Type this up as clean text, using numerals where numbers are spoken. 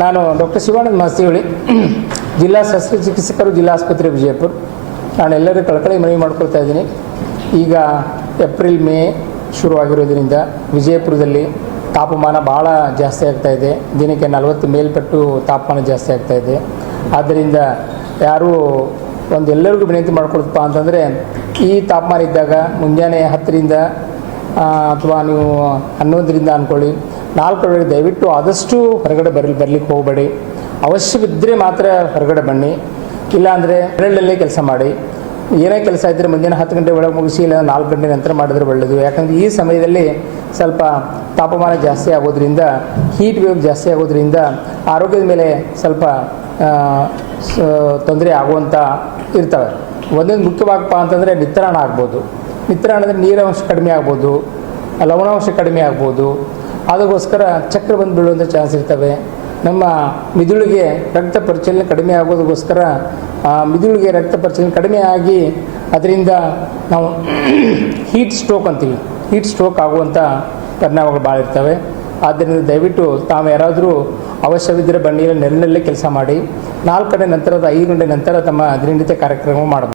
ನಾನು ಡಾಕ್ಟರ್ ಶಿವಾನಂದ ಮಾಸ್ತಿಹೊಳಿ, ಜಿಲ್ಲಾ ಶಸ್ತ್ರಚಿಕಿತ್ಸಕರು, ಜಿಲ್ಲಾ ಆಸ್ಪತ್ರೆ ವಿಜಯಪುರ. ನಾನು ಎಲ್ಲರೂ ಕಳಕಳಿ ಮನವಿ ಮಾಡ್ಕೊಳ್ತಾ ಇದ್ದೀನಿ. ಈಗ ಏಪ್ರಿಲ್ ಮೇ ಶುರುವಾಗಿರೋದ್ರಿಂದ ವಿಜಯಪುರದಲ್ಲಿ ತಾಪಮಾನ ಭಾಳ ಜಾಸ್ತಿ ಆಗ್ತಾಯಿದೆ. ದಿನಕ್ಕೆ 40 ಮೇಲ್ಪಟ್ಟು ತಾಪಮಾನ ಜಾಸ್ತಿ ಆಗ್ತಾಯಿದೆ. ಆದ್ದರಿಂದ ಯಾರೂ ಎಲ್ಲರಿಗೂ ವಿನಂತಿ ಮಾಡ್ಕೊಳ್ತಪ್ಪ ಅಂತಂದರೆ, ಈ ತಾಪಮಾನ ಇದ್ದಾಗ ಮುಂಜಾನೆ 10ರಿಂದ ಅಥವಾ ನೀವು 11ರಿಂದ ಅಂದ್ಕೊಳ್ಳಿ, 4 ದಯವಿಟ್ಟು ಆದಷ್ಟು ಹೊರಗಡೆ ಬರಲಿಕ್ಕೆ ಹೋಗಬೇಡಿ. ಅವಶ್ಯವಿದ್ದರೆ ಮಾತ್ರ ಹೊರಗಡೆ ಬನ್ನಿ, ಇಲ್ಲಾಂದರೆ ಮನೆಯಲ್ಲೇ ಕೆಲಸ ಮಾಡಿ. ಏನೇ ಕೆಲಸ ಇದ್ದರೆ ಮುಂಜಾನೆ 10 ಗಂಟೆ ಒಳಗೆ ಮುಗಿಸಿ, ಇಲ್ಲ 4 ಗಂಟೆ ನಂತರ ಮಾಡಿದ್ರೆ ಒಳ್ಳೆಯದು. ಯಾಕಂದರೆ ಈ ಸಮಯದಲ್ಲಿ ಸ್ವಲ್ಪ ತಾಪಮಾನ ಜಾಸ್ತಿ ಆಗೋದ್ರಿಂದ, ಹೀಟ್ ವೇವ್ ಜಾಸ್ತಿ ಆಗೋದ್ರಿಂದ ಆರೋಗ್ಯದ ಮೇಲೆ ಸ್ವಲ್ಪ ತೊಂದರೆ ಆಗುವಂಥ ಇರ್ತವೆ. ಒಂದೊಂದು ಮುಖ್ಯವಾಗಪ್ಪ ಅಂತಂದರೆ ನಿತ್ರಾಣ ಆಗ್ಬೋದು. ನಿತ್ರಾಣ ಅಂದರೆ ನೀರಿನಂಶ ಕಡಿಮೆ ಆಗ್ಬೋದು, ಲವಣಾಂಶ ಕಡಿಮೆ ಆಗ್ಬೋದು. ಅದಕ್ಕೋಸ್ಕರ ಚಕ್ರ ಬಂದು ಬೀಳುವಂಥ ಚಾನ್ಸ್ ಇರ್ತವೆ. ನಮ್ಮ ಮಿದುಳಿಗೆ ರಕ್ತ ಪರಿಚಲನೆ ಕಡಿಮೆ ಆಗೋದಕ್ಕೋಸ್ಕರ ಮಿದುಳಿಗೆ ರಕ್ತ ಪರಿಚಲನೆ ಕಡಿಮೆ ಆಗಿ ಅದರಿಂದ ನಾವು ಹೀಟ್ ಸ್ಟ್ರೋಕ್ ಅಂತೀವಿ, ಹೀಟ್ ಸ್ಟ್ರೋಕ್ ಆಗುವಂಥ ಪರಿಣಾಮಗಳು ಭಾಳ ಇರ್ತವೆ. ಆದ್ದರಿಂದ ದಯವಿಟ್ಟು ತಾವು ಯಾರಾದರೂ ಅವಶ್ಯವಿದ್ದರೆ ಬನ್ನಿ, ನೆರಳಲ್ಲೇ ಕೆಲಸ ಮಾಡಿ. 4 ಗಂಟೆ ನಂತರದ 5 ಗಂಟೆ ನಂತರ ತಮ್ಮ ದಿನನಿತ್ಯ ಕಾರ್ಯಕ್ರಮ ಮಾಡಬಹುದು.